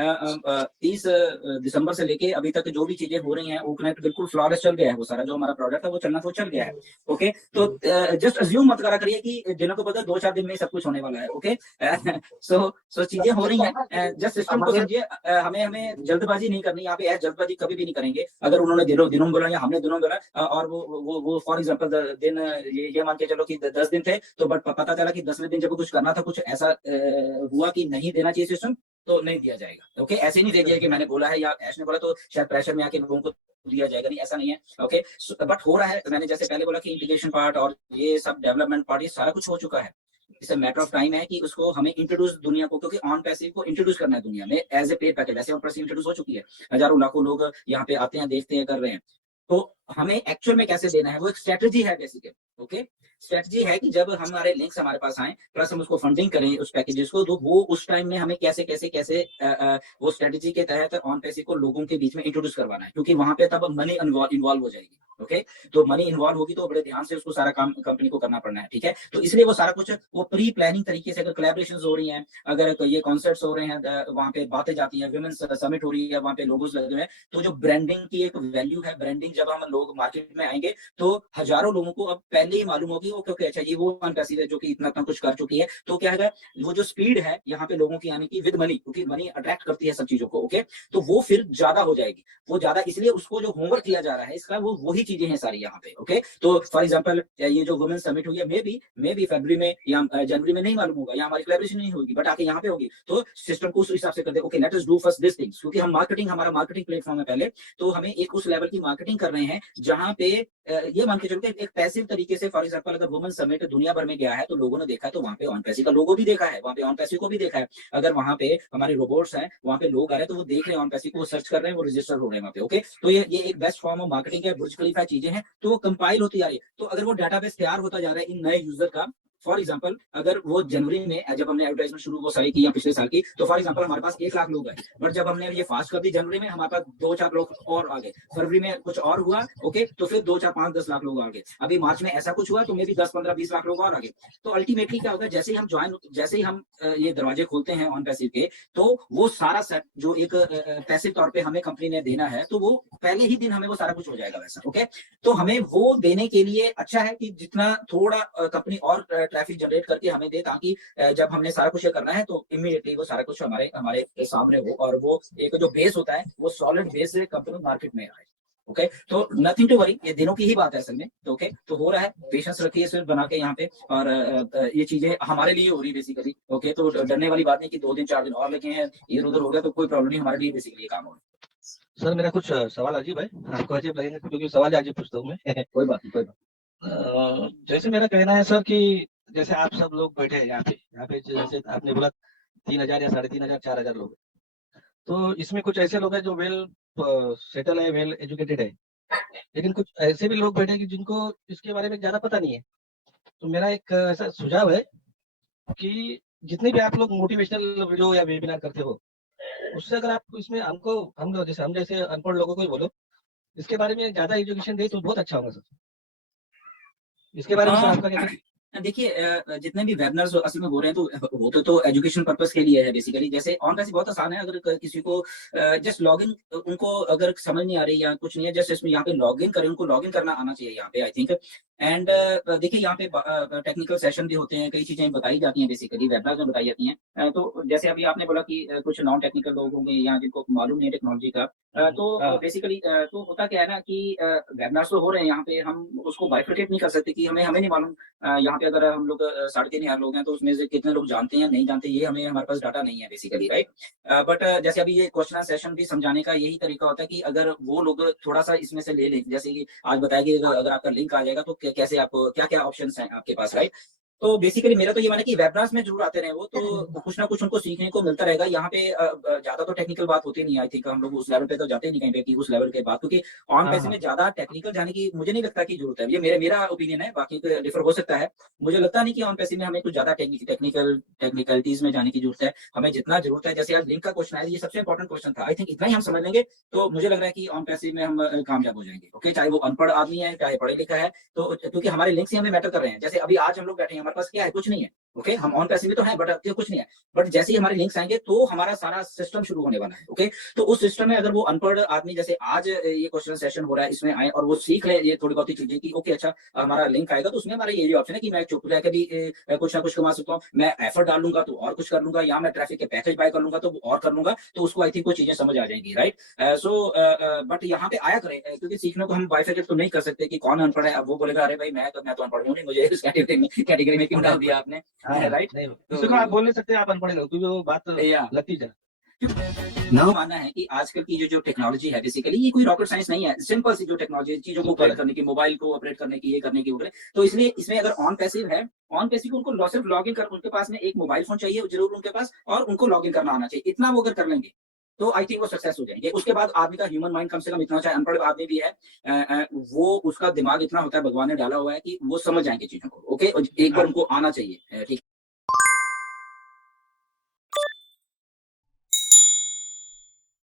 30 दिसंबर से लेके अभी तक जो भी चीजें हो रही हैं, वो कनेक्ट बिल्कुल फ्लॉलेस चल गया है। वो सारा जो हमारा प्रोडक्ट है वो चलना तो चल गया है। ओके, तो जस्ट अज्यूम मत करा करिए कि दिनों को पता 2-4 दिन में ही सब कुछ होने वाला है। ओके, सो चीजें हो रही हैं, जस्ट सिस्टम को समझिए। हमें हमें जल्दबाजी नहीं करनी यहाँ पे, जल्दबाजी कभी भी नहीं करेंगे। अगर उन्होंने दिनों में बोला या हमने दिनों में बोला, और वो फॉर एग्जाम्पल दिन, ये मान के चलो कि 10 दिन थे, तो बट पता चला कि 10वें दिन जब कुछ करना था, कुछ ऐसा हुआ कि नहीं देना चाहिए सिस्टम, तो नहीं दिया जाएगा। ओके, ऐसे नहीं दे दिया कि मैंने बोला है या ऐश ने बोला तो शायद प्रेशर में आके लोगों को दिया जाएगा, नहीं, ऐसा नहीं है। ओके, बट हो रहा है। मैंने जैसे पहले बोला कि इंटीग्रेशन पार्ट और ये सब डेवलपमेंट पार्ट, ये सारा कुछ हो चुका है। It's a matter of time है कि उसको हमें इंट्रोड्यूस दुनिया को, क्योंकि ऑन पैसिव को इंट्रोड्यूस करना है दुनिया में एज ए पेड पैकेज। वैसे ऑन पैसिव इंट्रोड्यूस हो चुकी है, हजारों लाखों लोग यहाँ पे आते हैं, देखते हैं, कर रहे हैं। तो हमें एक्चुअल में कैसे देना है, वो एक स्ट्रेटजी है बेसिकली। ओके, स्ट्रेटजी है कि जब हमारे लिंक्स हमारे पास आए, प्लस हम उसको फंडिंग करें उस पैकेजेस को, तो वो उस टाइम में हमें कैसे कैसे कैसे वो स्ट्रेटजी के तहत ऑन पैसिव को लोगों के बीच में इंट्रोड्यूस करवाना है, क्योंकि वहां पे तब मनी इन्वॉल्व हो जाएगी। ओके, तो मनी इन्वॉल्व होगी तो बड़े ध्यान से उसको सारा काम कंपनी को करना पड़ना है। ठीक है, तो इसलिए वो सारा कुछ वो प्री प्लानिंग तरीके से, अगर कोलैबोरेशन हो रही हैं, अगर ये कॉन्सर्ट्स हो रहे हैं, वहां पे बातें जाती हैं, वुमेन्स समिट हो रही है, वहां पे लोगोस लगे हुए हैं, तो जो ब्रांडिंग की एक वैल्यू है, ब्रांडिंग जब हम लोग मार्केट में आएंगे तो हजारों लोगों को अब पहले ही मालूम होगी वो, क्योंकि अच्छा ये वो पैसिव है जो कि इतना इतना कुछ कर चुकी है। तो क्या है, वो जो स्पीड है यहाँ पे लोगों की आने की विद मनी, क्योंकि मनी अट्रैक्ट करती है सब चीजों को। ओके, तो वो फिर ज्यादा हो जाएगी। वो ज्यादा इसलिए उसको जो होमवर्क किया जा रहा है इसका, वो वही चीजें हैं सारी यहाँ पे। ओके, तो फॉर एग्जाम्पल ये जो वुमेन समिट हुई है, मे बी फरवरी में या जनवरी में नहीं मालूम होगा, या हमारी कोलैबोरेशन नहीं होगी, बट आके यहाँ पे होगी, तो सिस्टम को उस हिसाब से कर दे। Okay, let us do first this things, क्योंकि हम मार्केटिंग, हमारा मार्केटिंग प्लेटफॉर्म है पहले, तो हमें एक उस लेवल की मार्केटिंग कर रहे हैं जहां पे ये मान के चलो कि एक पैसिव तरीके से, फॉर एग्जाम्पल अगर वुमेन समिट दुनिया भर में गया है तो लोगों ने देखा है, तो वहां पे ऑन पैसिव का लोगो भी देखा है, वहां पे ऑन पैसिव को भी देखा है। अगर वहां पे हमारे रोबोट्स हैं, वहां पे लोग आ रहे हैं, तो वो देख रहे हैं ऑन पैसिव को, सर्च कर रहे हैं, वो रजिस्टर हो रहे हैं वहां पे। ओके, तो ये एक बेस्ट फॉर्म ऑफ मार्केटिंग है। बुर्ज खलीफा चीजें हैं, तो वो कंपाइल होती जा रही है। तो अगर वो डाटाबेस तैयार होता जा रहा है इन नए यूजर का, फॉर एग्जाम्पल अगर वो जनवरी में जब हमने एडवर्टाइजमेंट शुरू वो सारी की या पिछले साल की, तो फॉर एग्जाम्पल हमारे पास 1 लाख लोग हैं, बट जब हमने ये फास्ट कर दी जनवरी में, हमारे पास 2-4 लोग और आ गए, फरवरी में कुछ और हुआ। ओके, तो फिर 2-4-5-10 लाख लोग आ गए, अभी मार्च में ऐसा कुछ हुआ तो मे भी 10-15-20 लाख लोग और आ गए। तो अल्टीमेटली क्या होगा, जैसे ही हम ज्वाइन, जैसे ही हम ये दरवाजे खोलते हैं ऑन पैसिव के, तो वो सारा सेट जो एक पैसिव तौर पर हमें कंपनी ने देना है, तो वो पहले ही दिन हमें वो सारा कुछ हो जाएगा वैसा। ओके, तो हमें वो देने के लिए अच्छा है कि जितना थोड़ा कंपनी और ट्रैफिक जनरेट करके हमें दे, ताकि जब हमने सारा कुछ करना है तो इमीडिएटली वो सारा कुछ हमारे हमारे सामने हो, और वो एक जो बेस होता है वो सॉलिड बेस से कंपनी मार्केट में आए। ओके, तो नथिंग टू वरी, ये दिनों की ही बात है असल में। तो ओके, तो हो रहा है, पेशेंस रखिए सिर्फ बना के यहाँ पे, और ये चीजें हमारे लिए हो रही है बेसिकली। ओके, तो डरने वाली बात नहीं कि 2 दिन 4 दिन और लगे हैं, इधर उधर हो गया तो कोई प्रॉब्लम नहीं, हमारे लिए बेसिकली काम हो रहा है। सर मेरा कुछ सवाल अजीब है, आपको अजीब लगेगा क्योंकि सवाल अजीब पूछता हूँ मैं। कोई बात नहीं, कोई बात। जैसे मेरा कहना है सर कि जैसे आप सब लोग बैठे हैं यहाँ पे जैसे आपने बोला 3,000 या 3,500 4,000 लोग हैं। तो इसमें कुछ ऐसे लोग हैं जो वेल सेटल है, वेल एजुकेटेड है, लेकिन कुछ ऐसे भी लोग बैठे हैं कि जिनको इसके बारे में ज्यादा पता नहीं है। तो मेरा एक ऐसा सुझाव है कि जितने भी आप लोग मोटिवेशनल वीडियो या वेबिनार करते हो, उससे अगर आप इसमें हमको, हम लोग जैसे हम जैसे अनपढ़ लोगों को ही बोलो, इसके बारे में ज्यादा एजुकेशन दे तो बहुत अच्छा होगा सर। इसके बारे में सर आपका क्या? देखिए, जितने भी वेबिनार्स असल में हो रहे हैं, तो वो तो एजुकेशन पर्पस के लिए है बेसिकली। जैसे ऑन पैसिव बहुत आसान है, अगर किसी को जस्ट लॉगिन, उनको अगर समझ नहीं आ रही या कुछ नहीं है, जस्ट इसमें यहाँ पे लॉगिन करें, उनको लॉगिन करना आना चाहिए यहाँ पे, आई थिंक। एंड देखिए, यहाँ पे टेक्निकल सेशन भी होते हैं, कई चीजें बताई जाती हैं बेसिकली, वेबिनार में बताई जाती हैं। तो जैसे अभी आपने बोला कि कुछ नॉन टेक्निकल लोग होंगे या जिनको मालूम नहीं है टेक्नोलॉजी का, तो बेसिकली तो होता क्या है ना कि वेबिनार्स तो हो रहे हैं यहाँ पे, हम उसको बाइफरकेट नहीं कर सकते कि हमें हमें नहीं मालूम। यहाँ पे अगर हम लोग 3,500 लोग हैं, तो उसमें से कितने लोग जानते हैं नहीं जानते, ये हमें, हमारे पास डाटा नहीं है बेसिकली, राइट। बट जैसे अभी ये क्वेश्चन सेशन भी समझाने का यही तरीका होता है कि अगर वो लोग थोड़ा सा इसमें से ले लें, जैसे कि आज बताया कि अगर आपका लिंक आ जाएगा तो कैसे आप, क्या क्या ऑप्शन हैं आपके पास, राइट। तो बेसिकली मेरा तो ये माना कि वेबिनार्स में जरूर आते रहे वो, तो कुछ ना कुछ उनको सीखने को मिलता रहेगा। यहाँ पे ज्यादा तो टेक्निकल बात होती नहीं, आई थिंक हम लोग उस लेवल पे तो जाते ही नहीं कहीं पे कि उस लेवल के बात, क्योंकि ऑन पैसे में ज्यादा टेक्निकल जाने की मुझे नहीं लगता कि जरूरत है। ये मेरा ओपिनियन है, बाकी डिफर हो सकता है। मुझे लगता नहीं कि ऑन पैसे में हमें कुछ ज्यादा टेक्निकलिटीज में जाने की जरूरत है। हमें जितना जरूरत है, जैसे आज लिंक का क्वेश्चन है, ये सबसे इंपॉर्टेंट क्वेश्चन था, आई थिंक इतना ही हम समझ लेंगे तो मुझे लग रहा है कि ऑन पैसे में हम कामयाब हो जाएंगे। ओके, चाहे वो अनपढ़ आदमी है चाहे पढ़े लिखा है, तो क्योंकि हमारे लिंक्स ही हमें मैटर कर रहे हैं। जैसे अभी आज हम लोग बैठे हैं, हमारे पास क्या है, कुछ नहीं है, ओके हम ऑन पैसिव में तो हैं बट कुछ नहीं है, बट जैसे ही हमारे लिंक्स आएंगे तो हमारा सारा सिस्टम शुरू होने वाला है। ओके तो उस सिस्टम में अगर वो अनपढ़ आदमी जैसे आज ये क्वेश्चन सेशन हो रहा है इसमें आए और वो सीख ले ये थोड़ी बहुत ही चीजें कि ओके अच्छा हमारा लिंक आएगा तो उसमें हमारा ये ऑप्शन है कि मैं चुप रह के भी कुछ ना कुछ कमा सकता हूँ, मैं एफर्ट डाल लूंगा तो और कुछ कर लूंगा, या मैं ट्रैफिक के पैकेज बाय कर लूंगा तो और कर लूंगा, तो उसको आई थिंक वो चीजें समझ आ जाएंगी। राइट सो बट यहाँ पे आया करें क्योंकि सीखने को हम बाइफिकेट तो नहीं कर सकते कि कौन अनपढ़ है, अब वो बोलेगा अरे भाई मैं तो अनपढ़ हूँ नहीं, मुझे इस कैटेगरी में क्यों डाल दिया आपने। हाँ राइट नहीं तो किसी को आप बोल नहीं सकते आप अनपढ़ लोग, क्योंकि वो बात या लगती जाए। ना मानना है कि आजकल की जो टेक्नोलॉजी है बेसिकली ये कोई रॉकेट साइंस नहीं है, सिंपल सी जो टेक्नोलॉजी चीजों को सिंपल ऑपरेट है। करने की, मोबाइल को ऑपरेट करने की, ये करने की वगैरह, तो इसलिए इसमें अगर ऑन पैसिव है, ऑन पैसिव उनको सिर्फ लॉग इन कर, उनके पास में एक मोबाइल फोन चाहिए जरूर उनके पास, और उनको लॉग इन करना आना चाहिए, इतना वो अगर कर लेंगे तो आई थिंक वो सक्सेस हो जाएंगे। उसके बाद आदमी का ह्यूमन माइंड कम से कम इतना, चाहे अनपढ़ आदमी भी है वो उसका दिमाग इतना होता है भगवान ने डाला हुआ है कि वो समझ जाएंगे चीजों को। ओके एक बार हाँ उनको आना चाहिए। ठीक